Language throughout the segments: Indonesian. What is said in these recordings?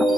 Baik,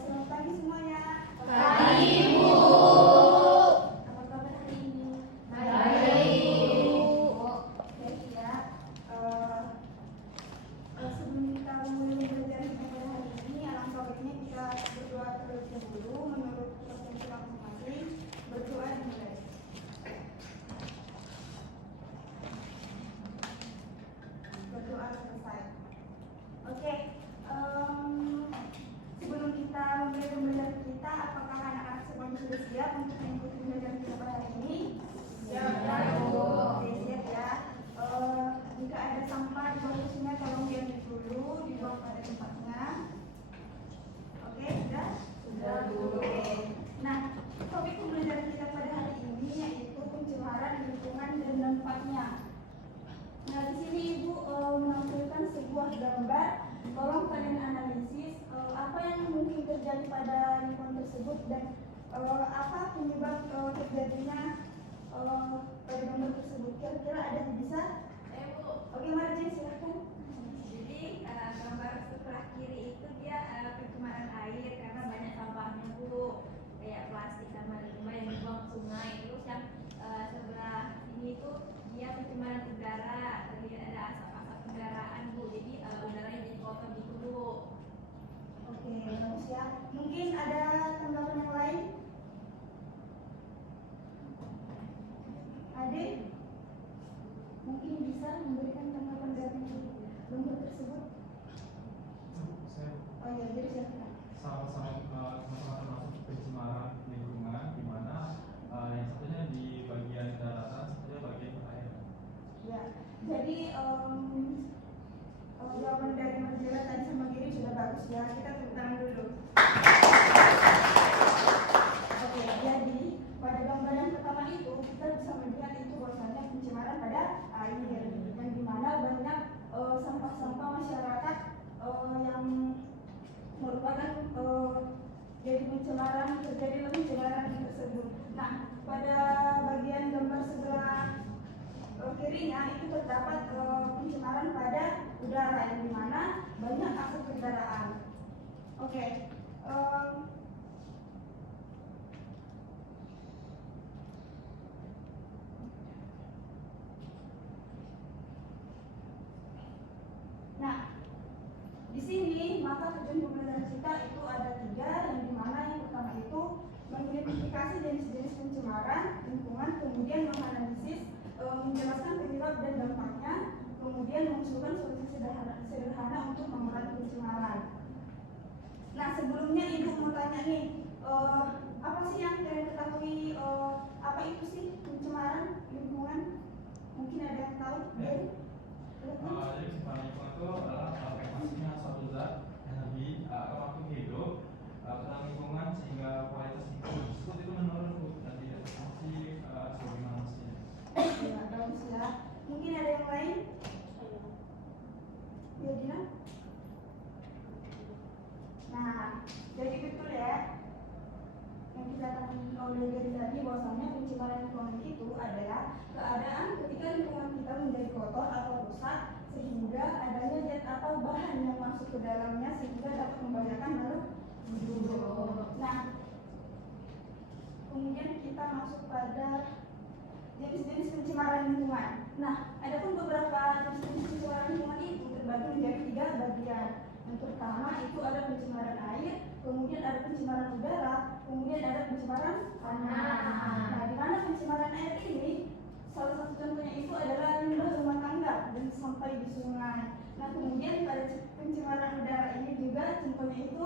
selamat pagi semuanya. Pagi, Bu. Apa kabar hari ini? Baik. Oke, ya. Sebelum kita mulai belajar pada hari ini, alangkah baiknya kita berdoa terlebih dahulu menurut kepercayaan kita masing-masing. Berdoa dimulai. Berdoa selesai. Oke. Sebelum kita mulai pembelajaran kita, apakah anak-anak semuanya sudah siap untuk mengikuti pembelajaran kita pada hari ini? Siap, Bu. Oke, siap ya. Jika ada sampah di bawah kursinya, tolong diambil dulu, dibuang pada tempatnya. Oke, sudah? Sudah, Bu. Oke. Nah, topik pembelajaran kita pada hari ini yaitu pencemaran lingkungan dan dampaknya. Nah, di sini Ibu menampilkan sebuah gambar. Tolong kalian analisis apa yang mungkin terjadi pada lingkungan tersebut dan apa penyebab terjadinya pada gambar tersebut. Kira-kira ada yang bisa? Bu. Oke, Marjin silahkan. Jadi gambar sebelah kiri itu dia pencemaran air karena banyak sampahnya, Bu. Kayak plastik sama limbah yang dibuang ke sungai. Terus yang sebelah ini tuh dia pencemaran udara. Terlihat ada asap-asap kendaraan, Bu. Jadi udaranya jadi kotor gitu, Bu. Oke, bagus ya. Mungkin ada tanggapan yang lain? Adik? Mungkin bisa memberikan tanggapan dari gambar tersebut? Oh iya, jadi silakan. Sama-sama masuk pencemaran lingkungan, di mana yang satunya di bagian daratan, satunya bagian perairan. Ya, jadi jawaban dari Marjela tadi sama Giri sudah bagus ya. Kita tepuk tangan dulu. Oke, jadi pada gambar yang pertama itu kita bisa melihat itu bahwasanya pencemaran pada air, yang dimana banyak sampah-sampah masyarakat yang merupakan jadi terjadi pencemaran tersebut. Nah, pada bagian gambar sebelah kirinya itu terdapat pencemaran pada udara, yang dimana banyak asap kendaraan. Oke. Nah, di sini maka tujuan pembelajaran kita itu ada 3, yang dimana yang pertama itu mengidentifikasi jenis-jenis pencemaran lingkungan, kemudian menganalisis, menjelaskan penyebab dan dampaknya, kemudian mengusulkan solusi sederhana untuk mengurangi pencemaran. Nah, sebelumnya Ibu mau tanya nih, apa sih yang kalian ketahui, apa itu sih pencemaran lingkungan? Mungkin ada yang tahu? Jadi pencemaran lingkungan itu adalah efekasinya suatu zat energi atau makhluk hidup ke dalam lingkungan sehingga kualitas lingkungan tersebut itu menurun, Bu, dan tidak berfungsi sebagaimana mestinya. Ya, bagus ya. Mungkin ada yang lain? Ya, Dina? Nah, jadi betul ya yang dikatakan oleh Gary tadi, bahwasanya pencemaran lingkungan itu adalah keadaan ketika lingkungan kita menjadi kotor atau rusak sehingga adanya zat atau bahan yang masuk ke dalamnya sehingga dapat membahayakan makhluk hidup. Nah, kemudian kita masuk pada jenis-jenis pencemaran lingkungan. Nah, ada pun beberapa jenis pencemaran lingkungan itu terbagi menjadi 3 bagian. Yang pertama itu ada pencemaran air, kemudian ada pencemaran udara, kemudian ada pencemaran tanah. Nah, di mana pencemaran air ini salah satu contohnya itu adalah limbah rumah tangga dan sampai di sungai. Nah, kemudian pada pencemaran udara ini juga contohnya itu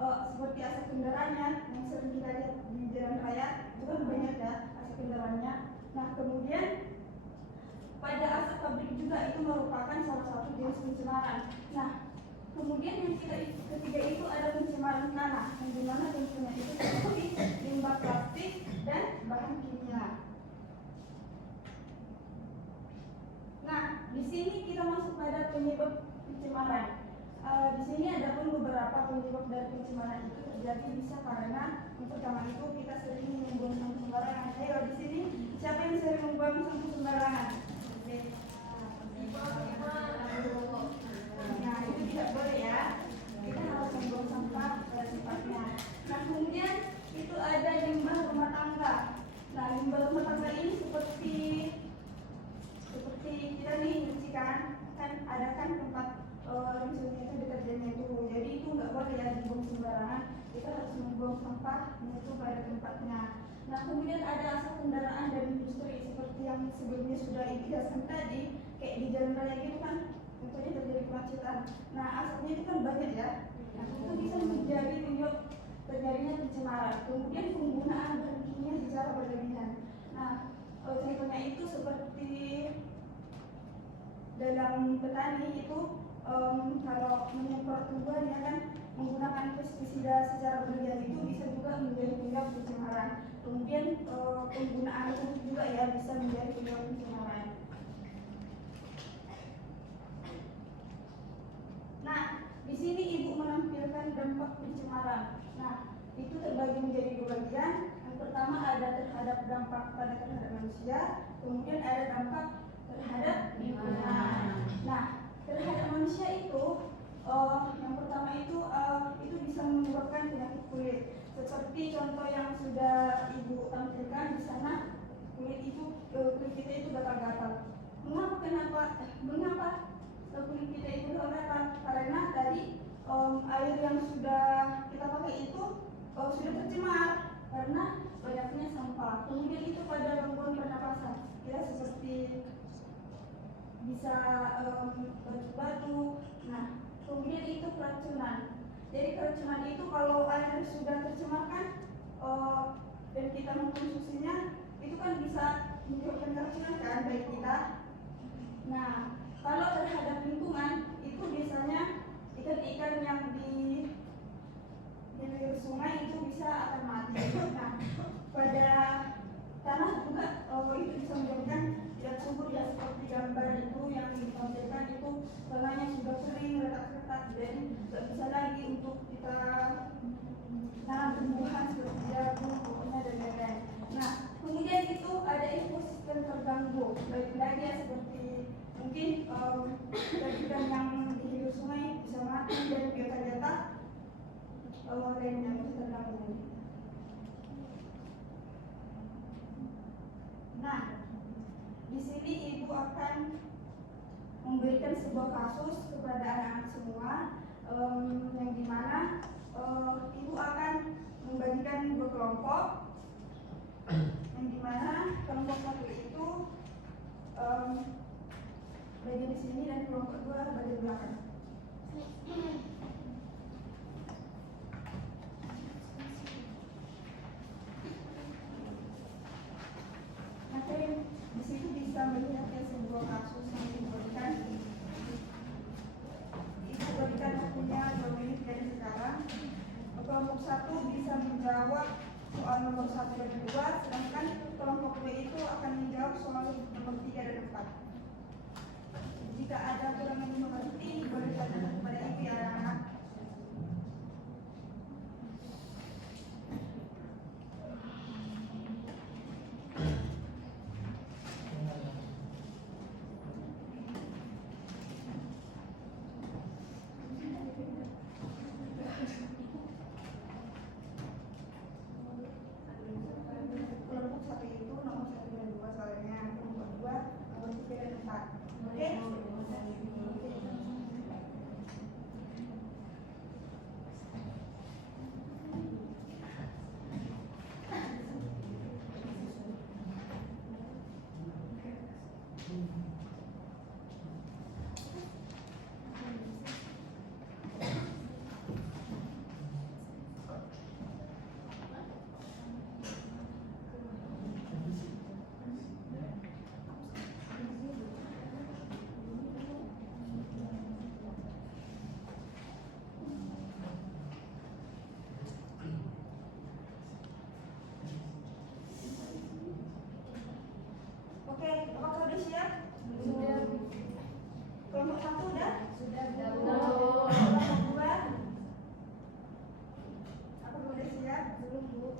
seperti asap kendaraannya yang sering kita lihat di jalan raya, juga banyak ya asap kendaraannya. Nah, kemudian pada asap pabrik juga itu merupakan salah satu jenis pencemaran. Nah, kemudian yang ketiga itu ada pencemaran tanah, yang dimana contohnya itu seperti limbah plastik dan bahan kimia. Nah, di sini kita masuk pada penyebab pencemaran. Di sini ada pun beberapa penyebab dari pencemaran itu terjadi bisa karena yang pertama itu kita sering membuang sampah sembarangan. Ayo di sini siapa yang sering membuang sampah sembarangan? Nah itu tidak boleh ya. Kita harus membuang sampah pada tempatnya. Nah kemudian itu ada limbah rumah tangga. Nah limbah rumah tangga ini seperti kita nih nyucikan kan ada kan tempat nyucinya itu deterjennya itu, jadi itu nggak boleh ya dibuang sembarangan. Kita harus membuang sampahnya itu pada tempatnya. Nah kemudian ada asap kendaraan dan industri seperti yang sebelumnya sudah dijelaskan tadi, kayak di jalan raya gitu kan tentunya terjadi kemacetan. Nah asapnya itu kan banyak ya. Nah itu bisa menjadi penyebab terjadinya pencemaran. Kemudian penggunaan bahan kimia secara berlebihan. Nah contohnya itu seperti dalam petani itu kalau menyemprot tumbuhan ya kan menggunakan pestisida secara berlebihan itu bisa juga menjadi penyebab pencemaran. Kemudian penggunaan pupuk juga ya bisa menjadi penyebab pencemaran. Nah, di sini ibu menampilkan dampak pencemaran. Nah, itu terbagi menjadi dua bagian. Yang pertama ada terhadap dampak terhadap manusia, kemudian ada dampak terhadap lingkungan. Nah, terhadap manusia itu yang pertama itu bisa menyebabkan penyakit kulit. Seperti contoh yang sudah ibu tampilkan di sana, kulit kita itu gatal-gatal. Mengapa kulit kita itu gatal? Karena tadi air yang sudah kita pakai itu sudah tercemar karena banyaknya sampah. Kemudian itu pada gangguan pernapasan, ya seperti bisa batu-batu. Nah, kemudian itu keracunan. Jadi keracunan itu kalau air sudah tercemarkan dan kita mengkonsumsinya, itu kan bisa menyebabkan keracunan kan bagi kita. Nah, kalau terhadap lingkungan itu biasanya ikan-ikan yang di sungai itu bisa akan mati. Nah, pada tanah juga itu bisa menyebabkan tidak subur ya, seperti gambar itu yang ditampilkan itu tanahnya sudah kering, retak-retak dan tidak bisa lagi untuk kita tanam tumbuhan seperti jagung, pokoknya dan lain-lain. Nah, kemudian itu ada ekosistem terganggu, lagi ya seperti mungkin ikan yang di hilir sungai bisa mati dan biota-biota lainnya bisa terganggu. Nah, di sini ibu akan memberikan sebuah kasus kepada anak-anak semua, yang dimana ibu akan membagikan dua kelompok, yang dimana kelompok satu itu bagian di sini dan kelompok dua bagian belakang. Di situ bisa melihat ya sebuah kasus yang diberikan. Ibu berikan waktunya 2 menit dari sekarang. Kelompok 1 bisa menjawab soal nomor 1 dan 2, sedangkan kelompok 2 itu akan menjawab soal nomor 3 dan 4. Jika ada kurang yang mengerti, boleh tanyakan kepada ibu ya anak-anak. Oke, apakah sudah siap? Sudah. Kelompok 1 udah? Sudah. Kelompok 2 apa boleh siap? Belum Bu.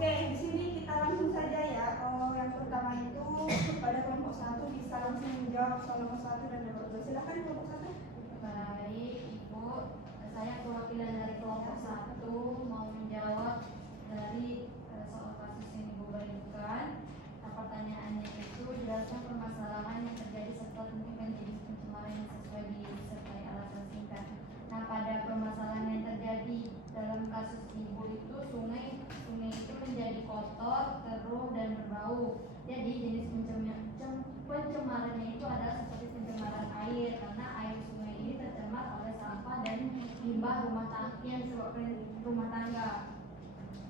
Oke, di sini kita langsung saja ya. Yang pertama itu pada kelompok 1 bisa langsung menjawab soal nomor 1 dan nomor 2. Silakan kelompok 1. Baik, Ibu. Saya perwakilan dari kelompok 1 mau menjawab dari soal kasus yang Ibu berikan. Nah, pertanyaannya itu jelaskan permasalahan yang terjadi setelah temukan jenis pencemaran yang sesuai disertai alasan singkat. Nah, pada permasalahan yang terjadi dalam kasus Ibu itu sungai itu menjadi kotor, keruh dan berbau. Jadi jenis pencemarannya itu adalah seperti pencemaran air karena air sungai ini tercemar oleh sampah dan limbah rumah tangga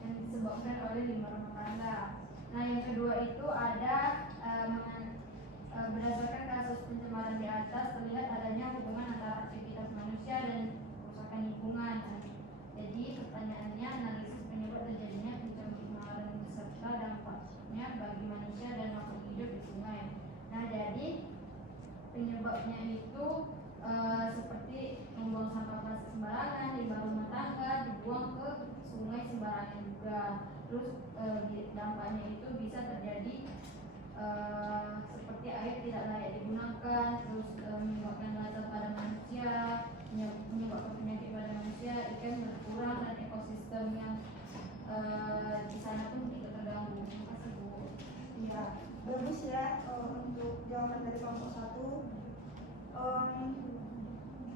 yang disebabkan oleh limbah rumah tangga. Nah, yang kedua itu ada berdasarkan kasus pencemaran di atas terlihat adanya hubungan antara aktivitas manusia dan kerusakan lingkungan. Jadi pertanyaannya analisis penyebab terjadinya pencemaran beserta dampaknya bagi manusia dan makhluk hidup di sungai. Nah, jadi penyebabnya itu seperti membuang sampah plastik sembarangan, limbah rumah tangga dibuang ke sungai sembarangan juga. Terus dampaknya itu bisa terjadi seperti air tidak layak digunakan, terus menyebabkan gatal pada manusia, menyebabkan penyakit pada manusia, ikan berkurang dan ekosistem yang di sana pun tidak terganggu. Terima kasih Bu. Iya, bagus ya untuk jawaban dari kelompok 1.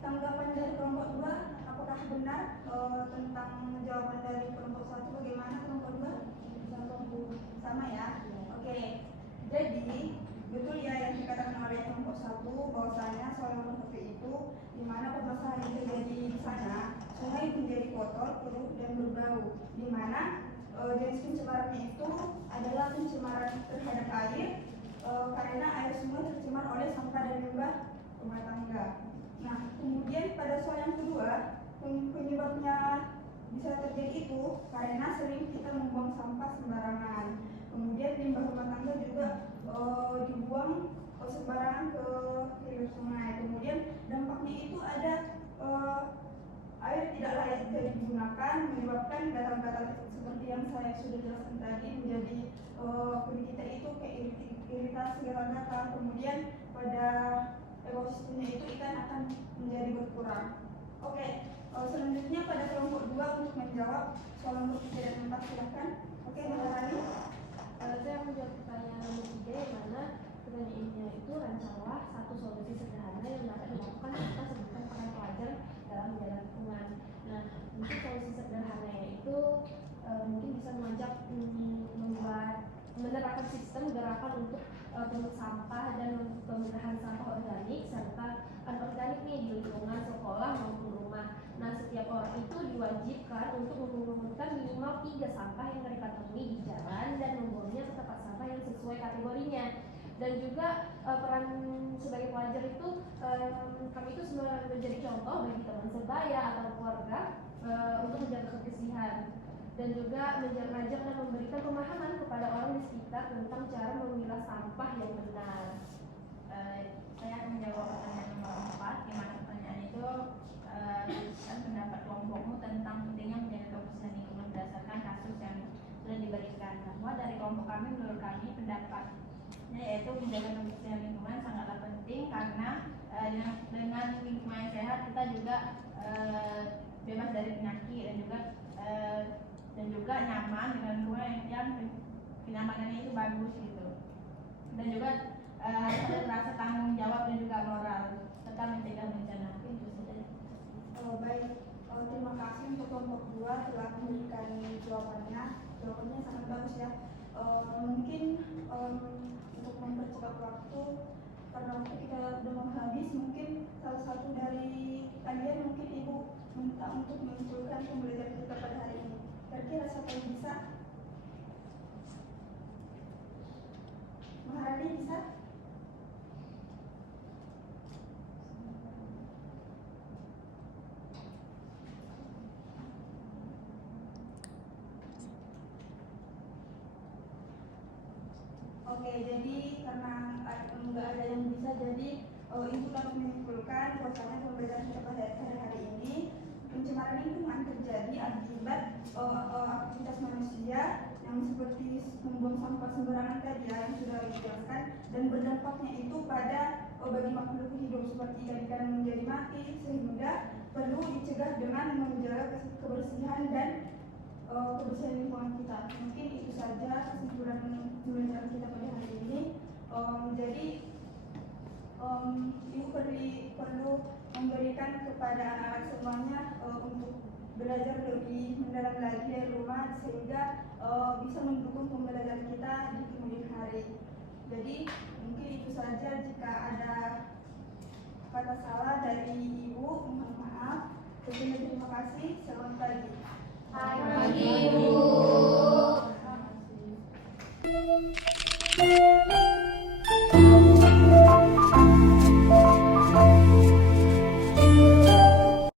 Tanggapan dari kelompok 2, apakah benar tentang jawaban dari kelompok 1? Bagaimana kelompok 2? Sama ya? Oke. Jadi betul ya yang dikatakan oleh kelompok 1 bahwasanya soal nomor 1 itu di mana permasalahan yang terjadi di sana sungai menjadi kotor, keruh dan berbau, di mana jenis pencemarannya itu adalah pencemaran terhadap air karena air sungai tercemar oleh sampah dan limbah rumah tangga. Nah, kemudian pada soal yang kedua, penyebabnya bisa terjadi itu karena sering kita membuang sampah sembarangan. Kemudian limbah rumah tangga juga dibuang sembarangan ke hilir sungai. Kemudian dampaknya itu ada air tidak layak digunakan, menyebabkan gatal-gatal seperti yang saya sudah jelaskan tadi, menjadi kulit kita itu kayak iritasi gatal-gatal. Kemudian pada ekosistemnya itu ikan akan menjadi berkurang. Oke, selanjutnya pada kelompok 2 untuk menjawab soal nomor 3 dan 4 silahkan. Oke, Maharani. Saya menjawab pertanyaan nomor 3 yang mana pertanyaannya itu rancanglah satu solusi sederhana yang dapat dilakukan serta sebutkan peran pelajar dalam menjaga lingkungan. Nah, untuk solusi sederhananya itu mungkin bisa mengajak menerapkan sistem gerakan untuk pungut sampah dan pemilahan sampah organik serta anorganik nih di lingkungan sekolah maupun rumah. Nah, setiap orang itu diwajibkan untuk mengumpulkan minimal 3 sampah yang mereka temui di jalan dan membuangnya ke tempat sampah yang sesuai kategorinya. Dan juga peran sebagai pelajar itu kami itu menjadi contoh bagi teman sebaya atau keluarga untuk menjaga kebersihan, dan juga mengajak dan memberikan pemahaman kepada orang di sekitar tentang cara memilah sampah yang benar. Saya akan menjawab pertanyaan nomor 4, di mana pertanyaan itu kan pendapat kelompokmu tentang pentingnya menjaga kebersihan lingkungan berdasarkan kasus yang sudah diberikan. Bahwa dari kelompok kami, menurut kami pendapatnya yaitu menjaga kebersihan lingkungan sangatlah penting karena dengan lingkungan yang sehat kita juga bebas dari penyakit dan juga nyaman dengan lingkungan yang kenyamanannya itu bagus gitu. Dan juga harus ada rasa tanggung jawab dan juga moral serta mencegah bencana. Itu saja. Baik, terima kasih untuk kelompok 2 telah memberikan jawabannya. Jawabannya sangat bagus ya. Mungkin untuk mempercepat waktu karena waktu kita sudah mau habis, mungkin salah satu dari kalian mungkin Ibu minta untuk mengumpulkan pembelajaran kita pada hari ini. Kira-kira siapa yang bisa? bisa? Oke, jadi karena nggak ada yang bisa, jadi Ibu dapat menyimpulkan bahwasanya pembelajaran kita pada hari ini pencemaran lingkungan terjadi akibat aktivitas manusia yang seperti membuang sampah sembarangan tadi ya, yang sudah dijelaskan, dan berdampaknya itu pada bagi makhluk hidup seperti ikan menjadi mati, sehingga perlu dicegah dengan menjaga kebersihan dan kebersihan lingkungan kita. Mungkin itu saja kesimpulan pembelajaran kita pada hari ini. Jadi Ibu perlu memberikan kepada anak-anak semuanya untuk belajar lebih mendalam lagi dari rumah, sehingga bisa mendukung pembelajaran kita di kemudian hari. Jadi mungkin itu saja. Jika ada kata salah dari Ibu, mohon maaf. Terima kasih. Selamat pagi. Pagi, Ibu.